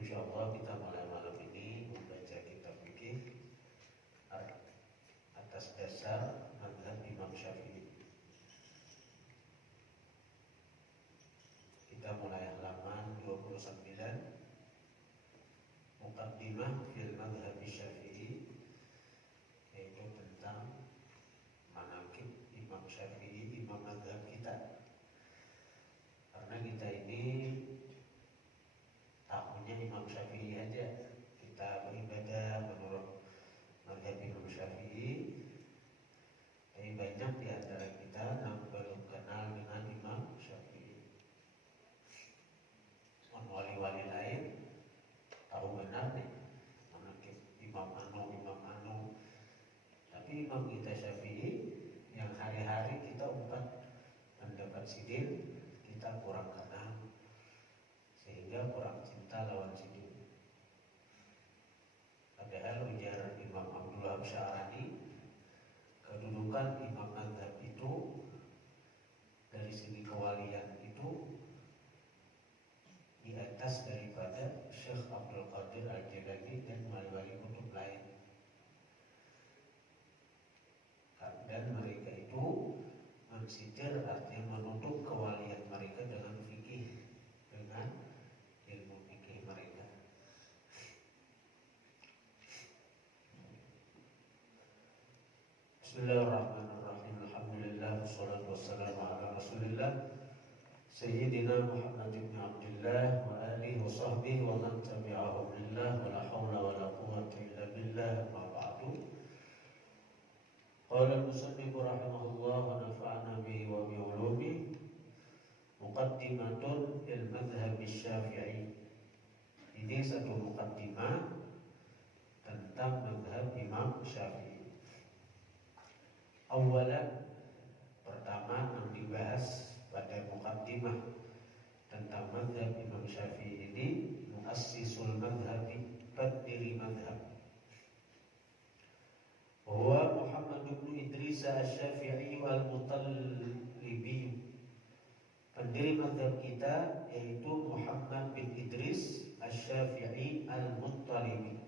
Insyaallah kita mulai malam ini membaca kitab fikih atas dasar mazhab Imam Syafi'i. Kita mulai halaman 29, Muqaddimah fil Mazhab Syafi'i, yaitu tentang manaqib Imam Syafi'i, imam mazhab kita. Karena kita ini tahunya Imam Syafi'i aja, kita beribadah menurut mazhab Imam Syafi'i. Tapi banyak di antara kita yang belum kenal dengan Imam Syafi'i. Wali-wali lain tahu benar nih manaqib Imam Anu. Tapi Imam kita Syafi'i yang hari-hari kita umpat mendapat sidin, kita kurang kenal, sehingga kurang cinta lawan sidin. Padahal ujar Imam Abdul Wahab Syarani, kedudukan imam mazhab itu dari segi kewalian itu di atas daripada Syekh Abdul Qadir Al-Jilani dan wali-wali kutub lain. Dan mereka itu mensitir, artinya menutup kewalian mereka dengan fikih, dengan ilmu fikih mereka. Bismillahirrahmanirrahim. Alhamdulillah wassalatu wassalamu ala Rasulillah Sayyidina Muhammad ibn Abdullah wa alihi wa sahbihi wa man tabi'ahum lillah wa la hawla wa la quwwata illa billah, ma ba'du. Qala al-musannif rahimahullah wa nafa'ana bihi wa bi ulumihi. Muqaddimatun il madhhab Syafi'i. Ini satu muqaddimah tentang mazhab Imam Syafi'i. Awalan, pertama yang dibahas pada muqaddimah tentang mazhab Imam Syafi'i ini, muassisul madhabi, pendiri mazhab, huwa Muhammad bin Idris Asy-Syafi'i al-Mutallibi. Pendiri mazhab kita yaitu Muhammad bin Idris Asy-Syafi'i al-Muttalibi.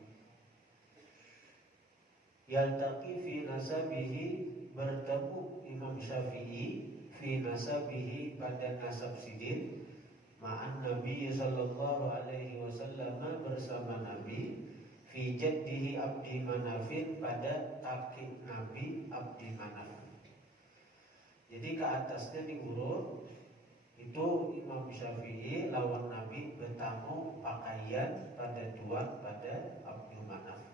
Yaltaqi fi nasabihi, bertemu Imam Syafi'i fi nasabihi, pada nasab sidin, ma'an Nabi sallallahu alaihi wasallam, bersama Nabi, fi jaddihi Abdi Manafin, pada kakek Nabi Abdi Manaf. Jadi ke atasnya diurut itu Imam Syafi'i lawan Nabi bertamu pakaian pada tuan pada Abdi Manaf.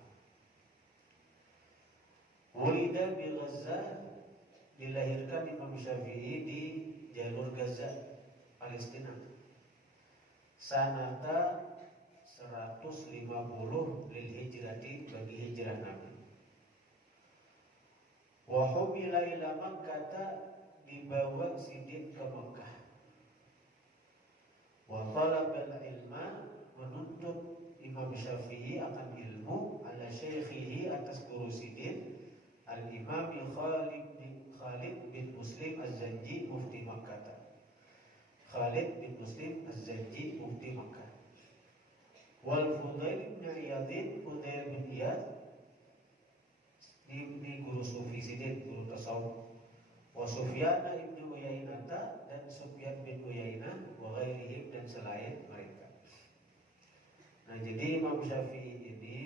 Wulida bi Gaza, dilahirkan Imam Syafi'i di jalur Gaza, Palestina. Sanata 150 lil hijrati, bagi hijrah Nabi. Wa humila ila Makkah, dibawa sidin ke Mekah. Wa talabal ilma, menuntut Imam Syafi'i akan ilmu, ala syaikhihi, atas guru sidin, Al-Imam Khalid bin Muslim Az-Zanji, mufti Makkah. Khalid bin Muslim Az-Zanji, mufti Makkah. Wal Fudail bin Iyad, Fudail bin Iyad, ini guru sufi sidin, guru tasawuf. Wa Sufyan bin Uyainah, dan Sufyan bin Uyainah, wa ghairihim, dan selain mereka. Nah, jadi Imam Syafi'i ini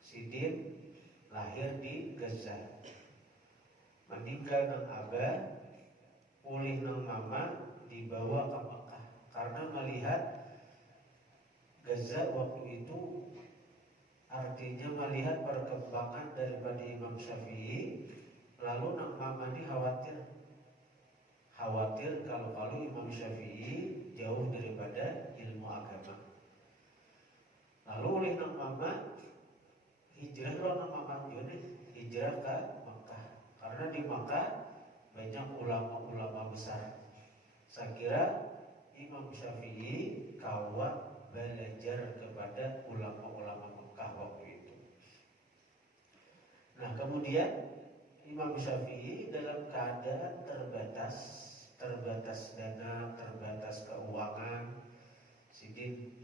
sidin, lahir di Gaza, meninggal nang abah, pulih nang mama, dibawa ke Mekah. Karena melihat Gaza waktu itu, artinya melihat perkembangan daripada Imam Syafi'i, lalu nang mama ini khawatir kalau Imam Syafi'i jauh daripada ilmu agama. Lalu oleh nang mama hijrah hijrah ke Makkah. Karena di Makkah banyak ulama-ulama besar. Saya kira Imam Syafi'i kawan belajar kepada ulama-ulama Makkah waktu itu. Nah, kemudian Imam Syafi'i dalam keadaan terbatas dana, terbatas keuangan. Sidin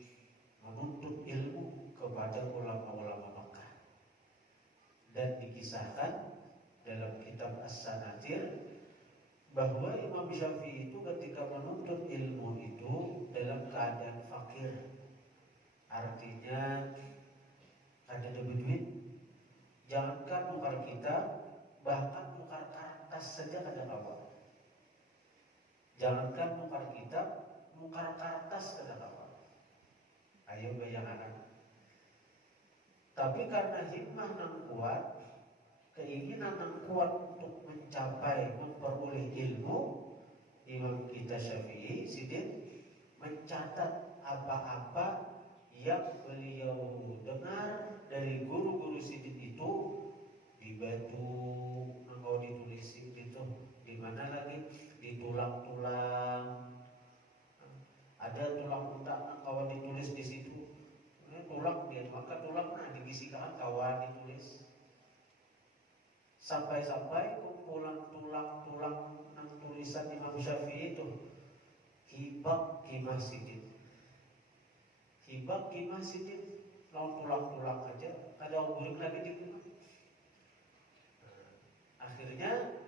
dikisahkan dalam kitab As-Sanatir bahwa Imam Syafi'i itu ketika menuntut ilmu itu dalam keadaan fakir. Artinya ada duit, jangankan nukar kitab, bahkan nukar kertas saja kada kawan. Jangankan nukar kitab, nukar kertas kada kawan. Ayo bayangkan. Tapi karena hikmah yang kuat, keinginan yang kuat untuk mencapai, memperoleh ilmu, Imam kita Syafi'i Sidin mencatat apa-apa yang beliau dengar dari guru-guru Sidin itu di batu, engkau ditulis itu, di mana lagi di tulang-tulang. Ada tulang utang kawan ditulis di situ. Tulang dia, maka tulang dibisikan kawan ditulis. Sampai-sampai kumpulan tulang-tulang tulisan Imam Syafi'i itu Hibak Qimah Sidin. Hibak Qimah Sidin, lawan tulang-tulang aja, ada uburin lagi di rumah. Akhirnya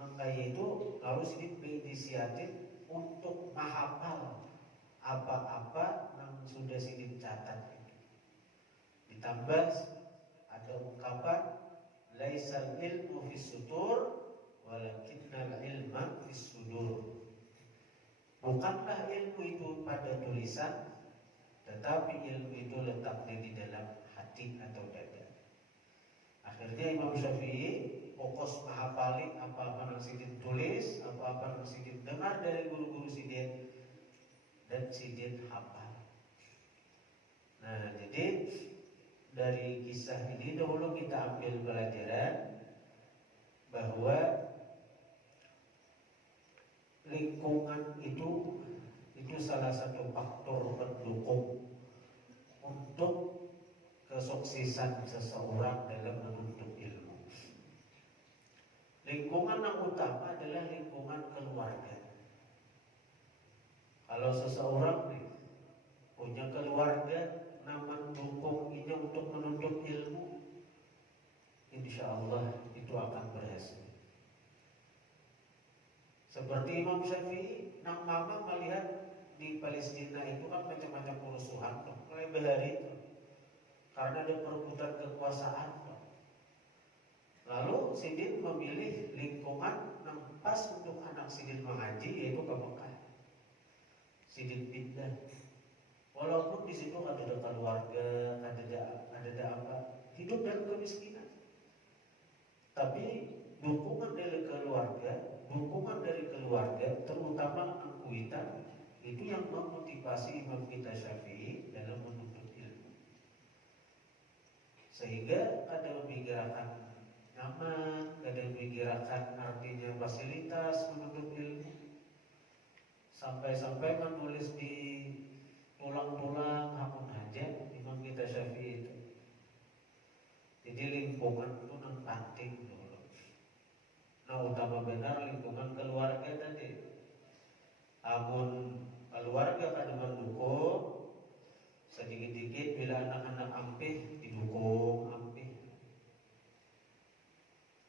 makanya itu harus diinisiatif untuk menghafal apa-apa yang sudah Sidin catat itu. Ditambah ada ungkapan laisal ilmu fis sutur walakinnal ilma fis sudur. Bukanlah ilmu itu pada tulisan, tetapi ilmu itu letaknya di dalam hati atau dada. Akhirnya Imam Syafi'i fokus menghafalin apa-apa yang Sidin tulis, apa-apa yang Sidin dengar dari guru-guru Sidin, dan Sidin hafal. Nah, jadi dari kisah ini dahulu kita ambil pelajaran bahwa lingkungan itu salah satu faktor pendukung untuk kesuksesan seseorang dalam menuntut ilmu. Lingkungan yang utama adalah lingkungan keluarga. Kalau seseorang punya keluarga yang mendukung ini untuk menuntut ilmu, insya Allah itu akan berhasil. Seperti Imam Syafi'i, nang mama melihat di Palestina itu kan macam-macam kerusuhan, mulai berhari itu, karena ada perebutan kekuasaan. Lalu Sidin memilih lingkungan yang pas untuk anak Sidin mengaji, yaitu ke Mekah. Sidin pindah, walaupun di situ ada keluarga, ada apa, hidup dalam kemiskinan, tapi dukungan dari keluarga, terutama angkuitan, itu yang memotivasi Imam kita Syafi'i dalam menuntut ilmu. Sehingga ada memikirkan nyaman, ada memikirkan artinya fasilitas menuntut ilmu. Sampai-sampai menulis di tulang-tulang hakun hajat Imam kita Syafi'i itu. Jadi lingkungan itu yang penting dulu. Nah, utama benar lingkungan keluarga tadi. Amun keluarga kan mendukung, sedikit-sedikit bila anak-anak ampih didukung ampih.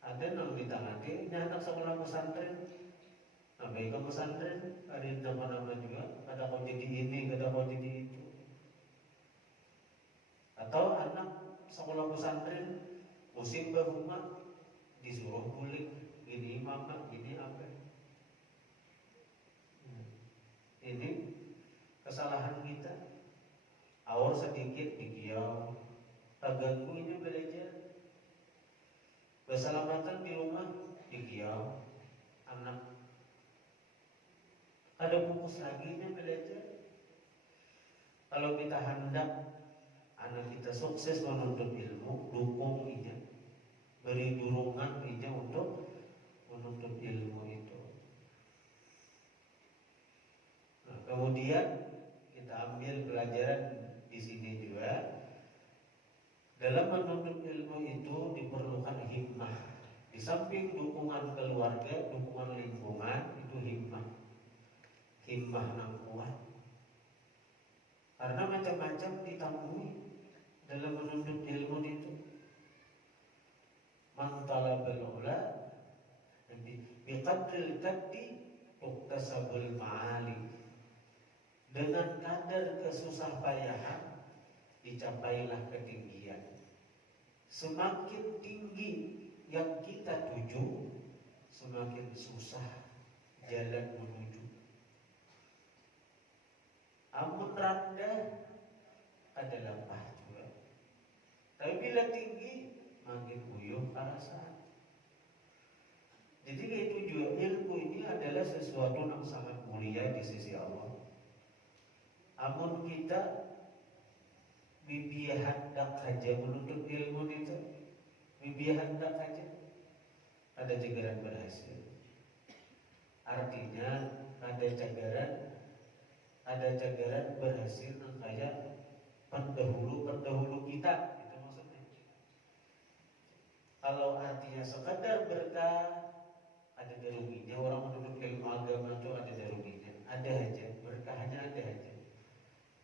Ada yang ditangani, ini anak sekolah pesantren. Nah, baik ke pesantren, ada nama-nama juga, ada kau jadi ini, ada kau jadi itu. Atau anak sekolah pesantren musim berumah disuruh kulik, ini mama, ini apa? Ini kesalahan kita. Awal sedikit dikiau, terganggu ini belajar. Berselamatan di rumah dikiau, anak. Ada fokus lagi ini belajar. Kalau kita hendak anak kita sukses menuntut ilmu, dukung ini, beri dorongan ini untuk menuntut ilmu itu. Nah, kemudian kita ambil pelajaran di sini juga. Dalam menuntut ilmu itu diperlukan hikmah. Di samping dukungan keluarga, dukungan lingkungan, itu hikmah. Hikmah yang kuat. Karena macam-macam ditemui dalam menuntut ilmu itu. iktasabul ma'ali. Dengan kadar kesusah payahan dicapailah ketinggian. Semakin tinggi yang kita tuju, semakin susah jalan menuju. Amun rendah ada lemah juga. Tapi bila tinggi makin buyuh perasaan. Jadi itu juga ilmu ini adalah sesuatu yang sangat mulia di sisi Allah. Amun kita bibiah hendak saja menuntut ilmu itu, bibiah hendak saja, ada cagaran berhasil. Artinya ada cagaran berhasil kayak pendahulu kita, itu maksudnya. Kalau artinya sekadar berkah, ada ruginya. Orang menuntut ilmu agama itu ada ruginya, ada aja berkahnya, ada aja.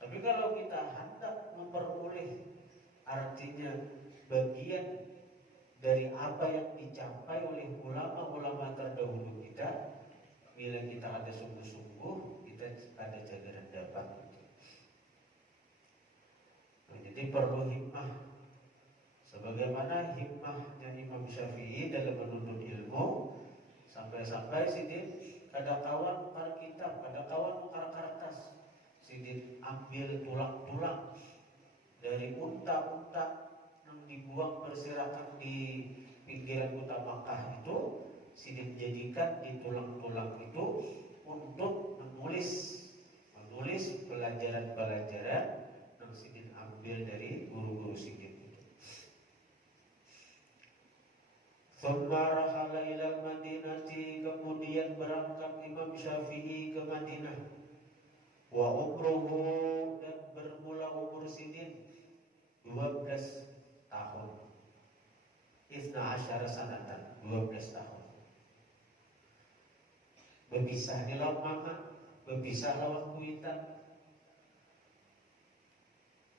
Tapi kalau kita hendak memperoleh, artinya bagian dari apa yang dicapai oleh ulama-ulama terdahulu kita, bila kita ada sungguh-sungguh, kita ada jagaran dapat. Nah, jadi perlu hikmah. Sebagaimana hikmahnya Imam Syafi'i dalam menuntut ilmu, sampai-sampai sidin kada kawan kar kitab, kada kawan kar kertas, sidin ambil tulang-tulang dari unta-unta yang dibuang berserakan di pinggiran kota Makkah itu, sidin jadikan di tulang-tulang itu untuk menulis pelajaran-pelajaran yang sidin ambil dari guru-guru sidin. Rahala ilal Madinati, kemudian berangkat Imam Syafi'i ke Madinah. Wa umruhu, dan bermula umur sidin 12 tahun. Isna asyara sanatan, 12 tahun. Berpisah di laut Mama, berpisah lawan Kuitan.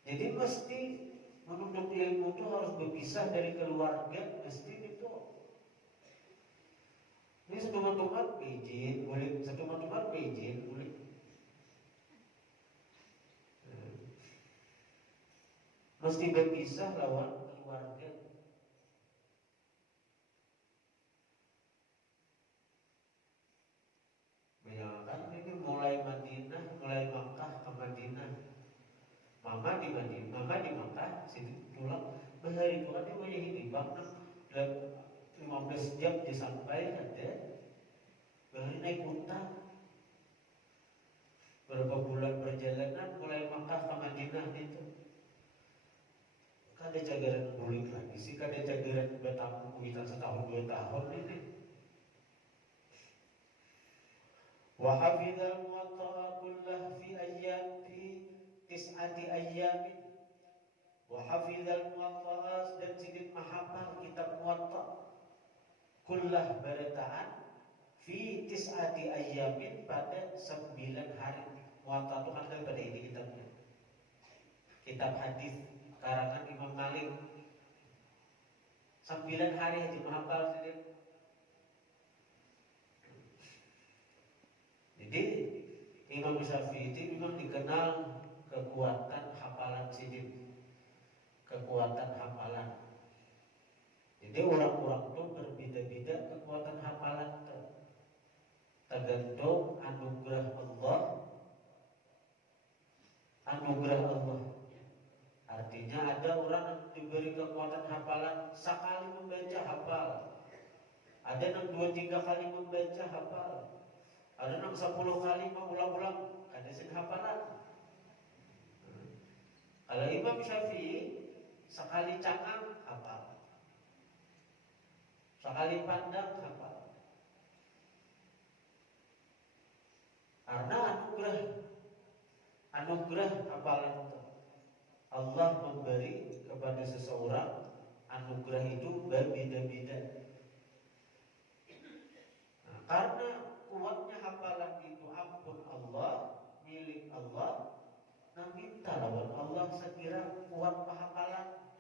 Jadi mesti menuntut ilmu itu harus berpisah dari keluarga, mesti itu. Ini setumat-tumat izin boleh, setumat-tumat izin boleh. Mesti berpisah lawan keluarga. Bayangkan ini mulai Makkah ke Madinah. Mama di Makkah, situ pulang. Bahari Tuhan dia banyak ini banget. 15 jam dia sampai ada. Bahari naik unta. Berapa bulan perjalanan mulai Makkah ke Madinah itu. Kada cagaran bulik lagi sih, kada cagaran bertamu kita setahun 2 tahun ini. Wa hafidhal muwatta'a kullah fi tis'ati ayyamin. Wa hafidhal muwatta'a, dan sidin mahafal kitab muwatta' kullah barataan fi tis'ati ayyamin, pada 9 hari. Muwatta itu kan pada ini kitabnya, kitab hadis karangan Imam Malik. 9 hari haji menghafal sidin. Jadi Imam Syafi'i itu memang dikenal kekuatan hafalan sidin, kekuatan hafalan. Jadi orang-orang itu berbeda-beda kekuatan hafalan itu, tergantung anugerah Allah. Artinya ada orang yang diberi kekuatan hafalan sekali membaca hafal, ada yang 2-3 kali membaca hafal, ada yang 10 kali mengulang-ulang, ada sin hafalan. Kalau Imam Syafi'i sekali cakap hafal, sekali pandang hafal, karena anugerah hafalan itu. Allah memberi kepada seseorang anugerah itu berbeda-beda. Nah, karena kuatnya hafalan itu, ampun Allah, milik Allah, nah minta lawan Allah, sekira kuat hafalan,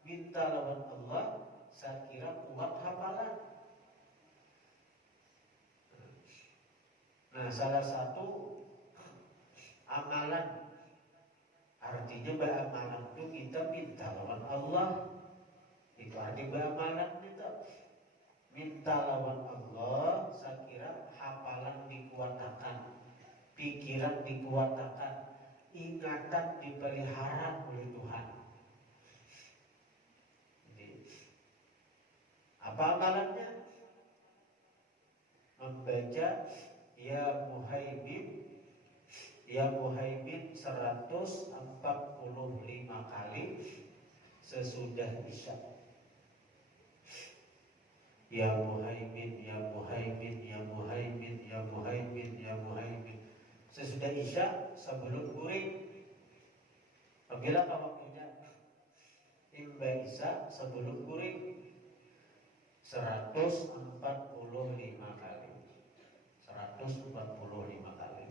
minta lawan Allah, sekira kuat hafalan. Nah, salah satu amalan, artinya beramalan itu kita minta lawan Allah. Itu arti beramalan itu. Minta lawan Allah, saya kira hafalan dikuatakan, pikiran dikuatakan, ingatan dipelihara oleh Tuhan. Jadi, apa amalannya? Membaca Ya Muhaimin, Ya Muhaimin 145 kali sesudah Isya. Ya Muhaimin, Ya Muhaimin, Ya Muhaimin, Ya Muhaimin, Ya Muhaimin. Sesudah Isya, sebelum guring. Apabila waktunya Imba Isya sebelum guring 145 kali. 145 kali.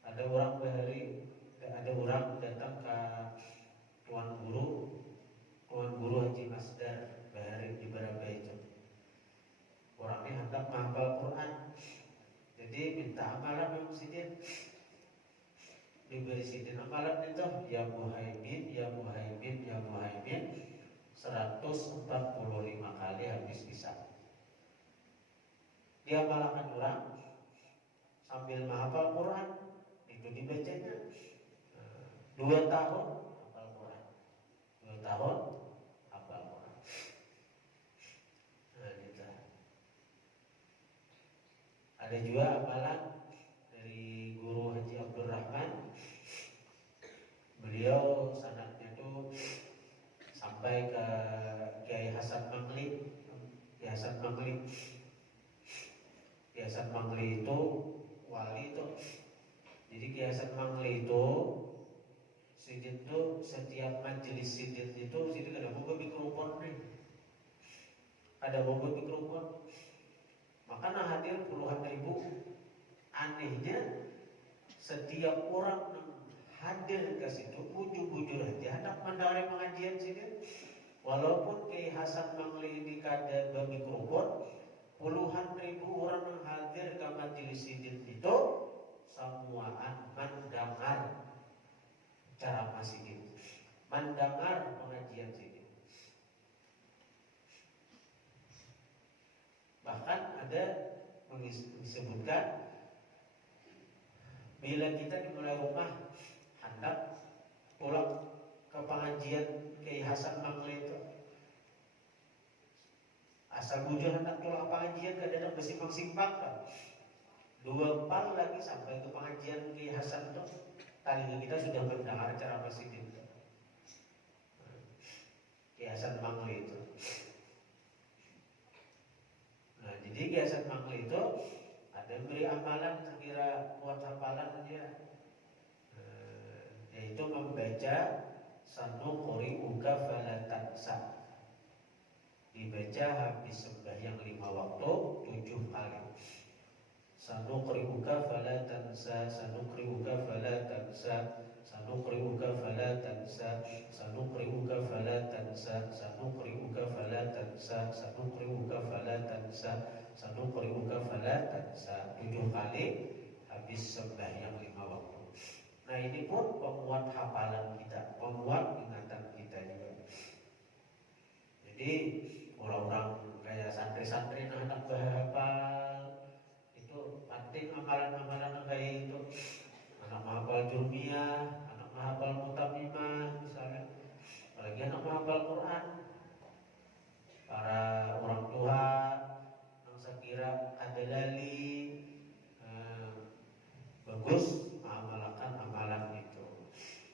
Ada orang datang ke Tuan Guru Haji Masdar bahari di Barabaijam. Orangnya hendak menghafal Quran. Jadi minta amalan memang sidin. Diberi sidin amalan itu Ya Muhaimin, Ya Muhaimin, Ya Muhaimin 145 kali habis Isya. Dia malakan orang sambil menghafal Quran, itu dibacanya 2 tahun hafal Quran. 2 tahun hafal Quran. Nah, gitu. Ada juga amalan dari Guru Haji Abdul Rahman. Beliau sanadnya itu sampai ke Kiai Hasan Mangli. Kiai Hasan Mangli. Kiai Hasan Mangli itu wali itu. Jadi Kiai Hasan Mangli itu sidin itu setiap majelis sidin itu sidin ada moga mikrofon nih. Ada moga mikrofon. Makanya hadir puluhan ribu. Anehnya setiap orang hadir ke situ bujur-bujur aja hendak mendengar pengajian sidin. Walaupun Kiai Hasan Mangli ini kada bermikrofon, puluhan ribu orang yang hadir ke majelis sidin itu semuaan mendengar ceramah sidin, mendengar pengajian sidin. Bahkan ada disebutkan bila kita dimulai rumah hendak pulang ke pengajian Kiai Hasan Mangli itu, asal bujur hendak pulang ke pengajian gak ada bersimpang-simpang kan. 2 pal lagi sampai ke pengajian Kiai Hasan itu, tadi kita sudah mendengar ceramah sidin itu. Kiai Hasan Mangli itu. Nah, jadi Kiai Hasan Mangli itu ada yang beri amalan sekira kuat hafalan dia, yaitu membaca Sanuqri'uka fala tansa. Dibaca habis sembahyang 5 waktu 7 kali. Sanuqri'uka fala tansa, Sanuqri'uka fala tansa, Sanuqri'uka fala tansa, Sanuqri'uka fala tansa, Sanuqri'uka fala tansa, Sanuqri'uka fala tansa, Sanuqri'uka fala tansa 7 kali habis sembahyang 5 waktu. Nah, ini pun penguat hafalan kita, penguat ingatan kita juga. Jadi orang-orang kayak santri-santri anak berhafal itu penting amalan-amalan kayak itu. Anak menghafal Jurmiyah, anak menghafal Mutamimah misalnya, apalagi anak menghafal Quran. Para orang tua yang sekira ada lali bagus mengamalkan amalan itu.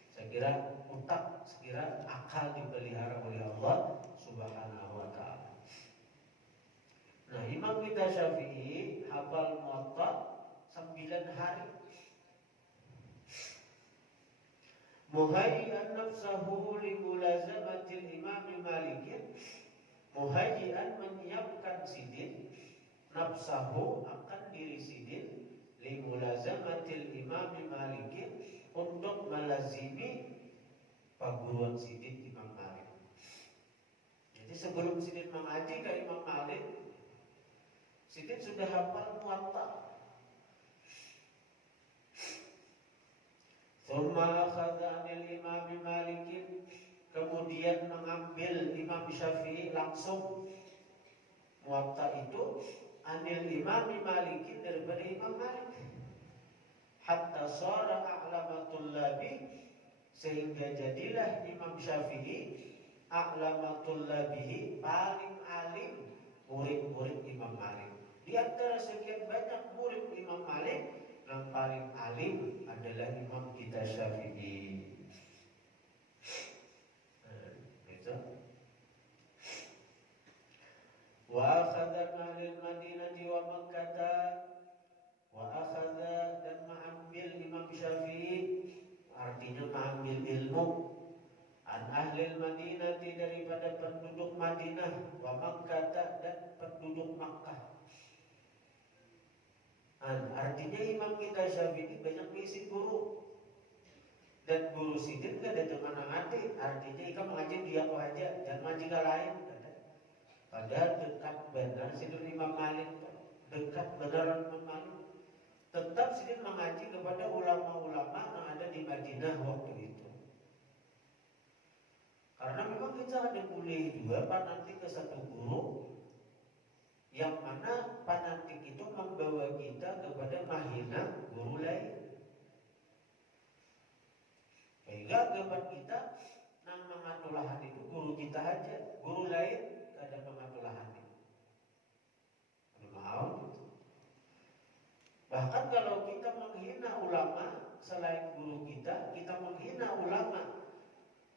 Saya kira otak, sekira akal dipelihara oleh Allah Subhanahu wa ta'ala. Nah, Imam kita Syafi'i hafal Muwatta 9 hari. Muhayyi'an nafsahu li mulazamatil Imam Malik. Muhayyi'an menyiapkan sidin nafsahu akan diri sidin li mulazamatil Imam Malik untuk melazimi perguruan sidin Imam Malik. Jadi sebelum sidin mengaji ke Imam Malik, sidin sudah hafal Muwatta Tsumma akhadha anil Imam Malik, kemudian mengambil Imam Syafi'i langsung Muwatta itu anil Imam Malik, daripada Imam Malik, hatta shara a'lamatul labi, sehingga jadilah Imam Syafi'i a'lamatul labihi, paling alim murid-murid Imam Malik. Di antara sekian banyak murid Imam Malik, yang paling alim adalah Imam kita Syafi'i. Itu. Wa akhadha ahlul Madinati wa Makkah, wa akhadha, dan mengambil Imam Syafi'i, artinya mengambil ilmu, an ahlil Madinati, daripada penduduk Madinah, wa Makkah, dan penduduk Makkah. Artinya Imam kita Syafi'i banyak mengisi guru, dan guru sidin kan ada teman adik, artinya ikan mengaji dia kok aja dan ngaji ke lain. Padahal dekat benar sidin Imam Malik, dekat benar Imam Malik. Tetap sidin mengaji kepada ulama-ulama yang ada di Madinah waktu itu. Karena memang kita ada kuliah juga nanti ke satu guru, yang mana fanatik itu membawa kita kepada mahina guru lain. Sehingga kepada kita nang mengatulahan itu guru kita aja, guru lain gak ada mengatulahan itu. Mau? Bahkan kalau kita menghina ulama selain guru kita menghina ulama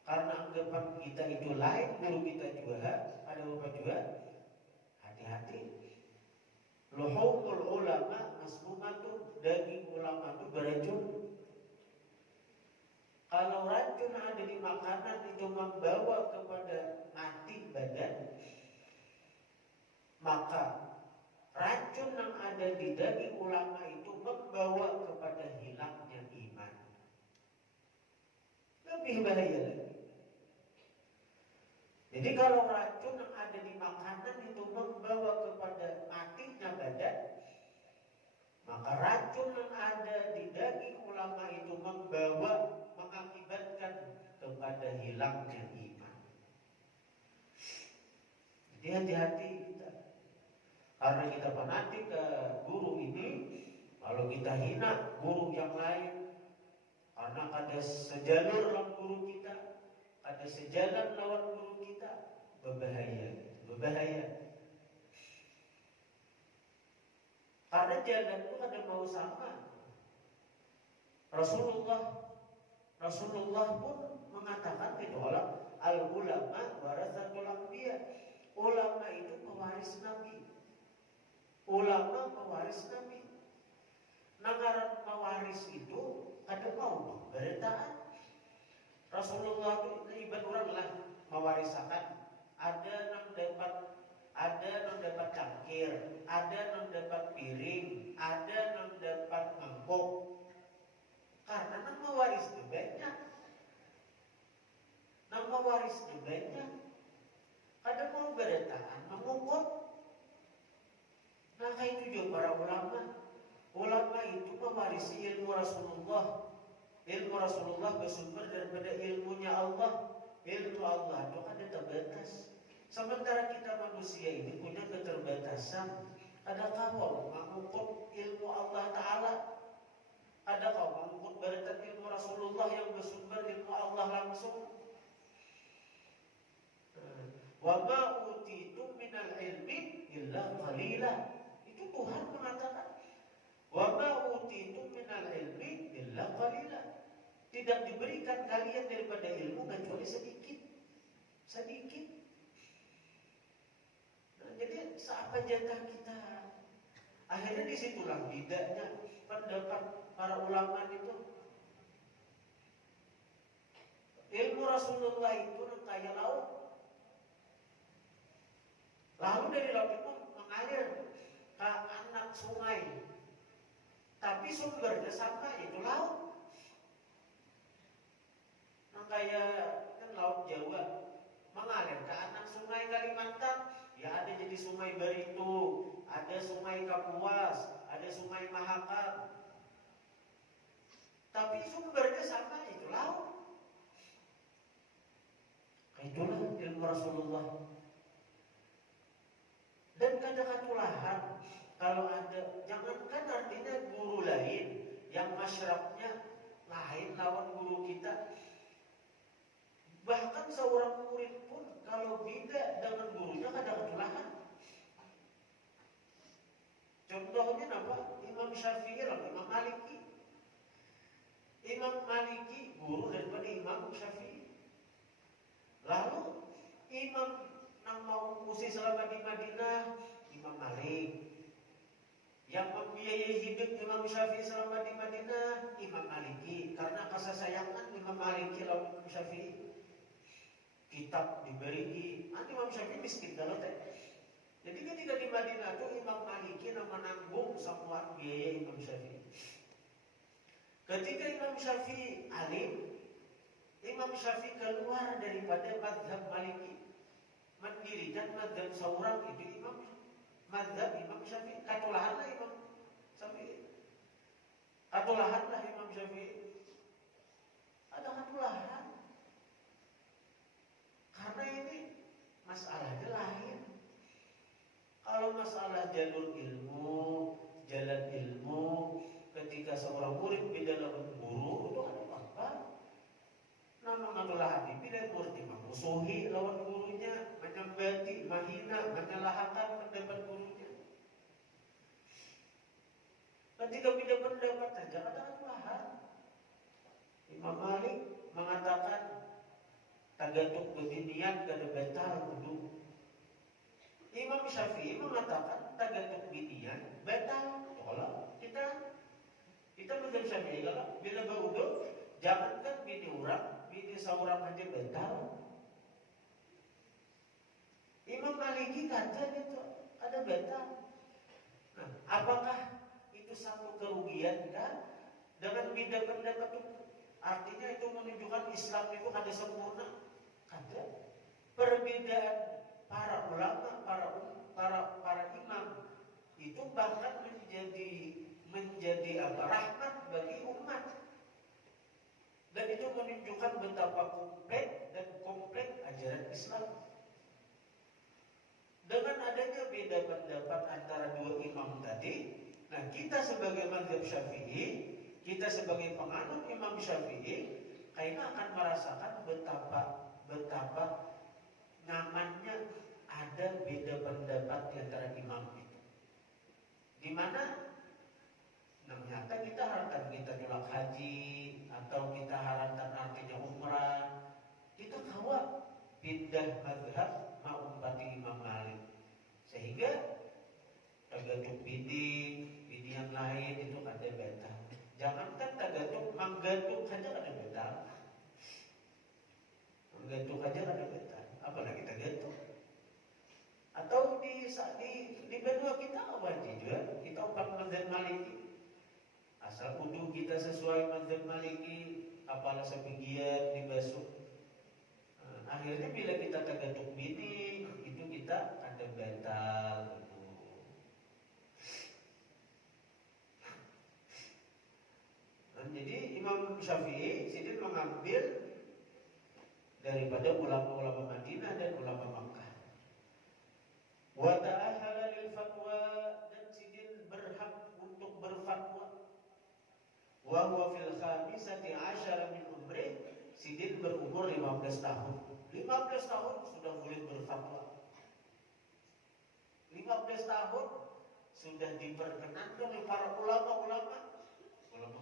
karena anggapan kita itu lain, guru kita juga ada apa juga. Hati-hati. Luhumul ulama masmumatun, daging ulama itu beracun. Kalau racun ada di makanan itu membawa kepada mati badan, maka racun yang ada di daging ulama itu membawa kepada hilangnya iman. Lebih bahaya lagi. Jadi kalau racun yang ada di makanan itu membawa kepada matinya badan, maka racun yang ada di daging ulama itu mengakibatkan kepada hilangnya iman. Jadi hati-hati kita. Karena kita fanatik ke guru ini, kalau kita hina guru yang lain, karena ada sejalur lawan guru kita, ada sejalan lawan guru kita, berbahaya. Karena jalan itu ada mau sama. Rasulullah pun mengatakan itu al ulama warasatul anbiya. Ulama itu pewaris Nabi. Ulama pewaris Nabi. Nagaran pewaris itu ada mau beritaan. Rasulullah itu ibarat orang lah mewarisakan. Ada yang dapat cangkir, ada yang dapat piring, ada yang dapat mangkok. Karena yang mewaris itu banyak. Yang mewaris itu banyak. Ada mau beritaan, mengukut. Maka itu juga para ulama. Ulama itu mewarisi ilmu Rasulullah. Ilmu Rasulullah bersumber daripada ilmunya Allah. Ilmu Allah itu ada terbatas. Sementara kita manusia ini punya keterbatasan. Ada kau mengukur ilmu Allah Ta'ala, ada kau mengukur berita ilmu Rasulullah yang bersumber ilmu Allah langsung. Wa ma utitum minal ilmi illa qalila. Itu Tuhan mengatakan, wa ma utitum minal ilmi illa qalila. Tidak diberikan kalian daripada ilmu kecuali sedikit. Nah, jadi apa jatah kita? Akhirnya disitulah bedanya pendapat para ulama itu. Ilmu Rasulullah itu kayak laut. Lalu dari laut itu mengalir ke anak sungai. Tapi sumbernya sama, yaitu laut. Nah, kayak kan laut Jawa mengalir ke anak sungai Kalimantan, ya ada jadi sungai Barito, ada sungai Kapuas, ada sungai Mahakam. tapi sumbernya sama, itu laut. Itulah ilmu Rasulullah. Dan kadang-kadang kalau ada, jangankan artinya guru lain yang masyrabnya lain lawan guru kita. Bahkan seorang murid pun kalau beda dengan gurunya kadang-kadang. Contohnya apa? Imam Syafi'i lawan Imam Maliki. Imam Maliki guru daripada Imam Syafi'i. Lalu Imam yang mau usi selama di Madinah, Imam Malik. Yang membiayai hidup Imam Syafi'i selama di Madinah, Imam Maliki. Karena kasih sayangan Imam Maliki lawan Imam Syafi'i. Kitab diberi, Imam Syafi'i miskin kalau teh. Jadi ketika di Madinah itu Imam Maliki menanggung semua biaya Imam Syafi'i. Ketika Imam Syafi'i alim, Imam Syafi'i keluar daripada mazhab Maliki, mendirikan mazhab seorang itu mazhab Imam Syafi'i. Katulahanlah Imam Syafi'i. Katulahanlah Imam Syafi'i. Ada katulahan. Karena ini masalahnya lain. Kalau masalah jalur ilmu, jalan ilmu, ketika seorang murid beda lawan guru, itu ada apa? Nama ngatulah hati, bila murid memusuhi lawan gurunya, menyembati, menghina, menyalahkan pendapat gurunya. Ketika beda pendapat saja ada kesalahan. Imam Malik mengatakan tagatuk beginian kada batal wudu. Imam Syafi'i mengatakan tagatuk beginian batal. Tolak kita mazhab Syafi'i kalau bila berwudu jangankan bini orang, bini seorang aja batal. Imam Maliki kata gitu, ada batal. Nah, apakah itu satu kerugian kan? Dengan beda pendapat itu artinya itu menunjukkan Islam itu ada sempurna? Ada. Perbedaan para ulama, para imam itu bahkan menjadi rahmat bagi umat. Dan itu menunjukkan betapa komplit ajaran Islam. Dengan adanya beda pendapat antara dua imam tadi, nah kita sebagai mazhab Syafi'i, kita sebagai penganut Imam Syafi'i, kayaknya akan merasakan betapa nyamannya ada beda pendapat di antara imam itu. Di mana ternyata kita harapkan kita nyulak haji atau kita harapkan artinya umrah, kita kawat pindah mazhab mau umpati Imam Malik, sehingga tagatuk bidi yang lain itu ada batal. Jangankan tagatuk, menggantung saja ada batal. Menggantung saja ada batal, apalagi tagatuk. Atau di benua kita wajib juga kita umpat mazhab Maliki. Asal wudu kita sesuai mazhab Maliki, apalah sebagian dibasuh. Akhirnya bila kita tagatuk bini, itu kita ada batal. Jadi Imam Syafi'i sidin mengambil daripada ulama-ulama Madinah dan ulama Makkah. Wa ta'ahala lil fatwa, dan sidin berhak untuk berfatwa. Wa huwa fil khamisati asyara min umri, sidin berumur 15 tahun. 15 tahun sudah boleh berfatwa. 15 tahun sudah diperkenankan oleh para ulama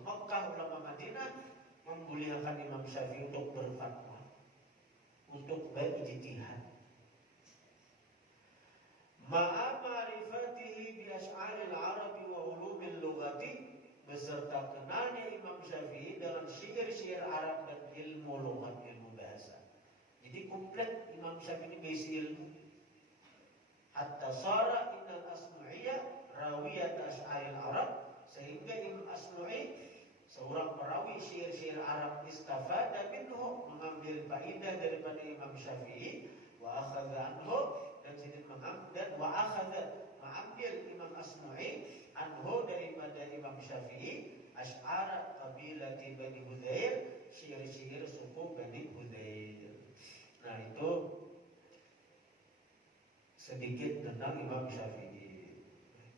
Makkah, ulama Madinah membolehkan Imam Syafi'i untuk berfatwa, untuk berijtihad. Ma'a ma'rifatihi bi asy'aril Arabi wa ulumil lughati, beserta kenalnya Imam Syafi'i dengan syair-syair Arab dan ilmu lughat, ilmu bahasa. Jadi komplit Imam Syafi'i ini basic ilmu. Hatta sara innal asmu'iyya rawiyat asy'aril Arab, sehingga Imam Asnu'i seorang perawi syair-syair Arab istafada minhu, mengambil faedah daripada Imam Syafi'i, wa akhadha anhu, dan sidin mengambil, wa akhadha mengambil Imam Asnu'i anhu daripada Imam Syafi'i asy'ara qabilati Bani Hudzair, syair-syair suku Bani Hudzair. Nah, itu sedikit tentang Imam Syafi'i.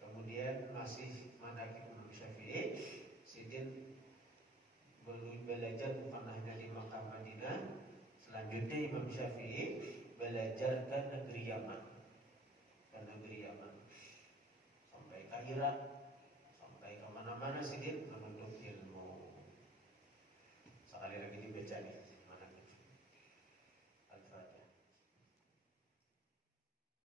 Kemudian masih manhaj Imam Syafi'i, Sidin belajar bukan hanya di Makkah Madinah. Selanjutnya Imam Syafi'i belajar ke negeri Yaman, sampai ke Irak, sampai ke mana-mana Sidin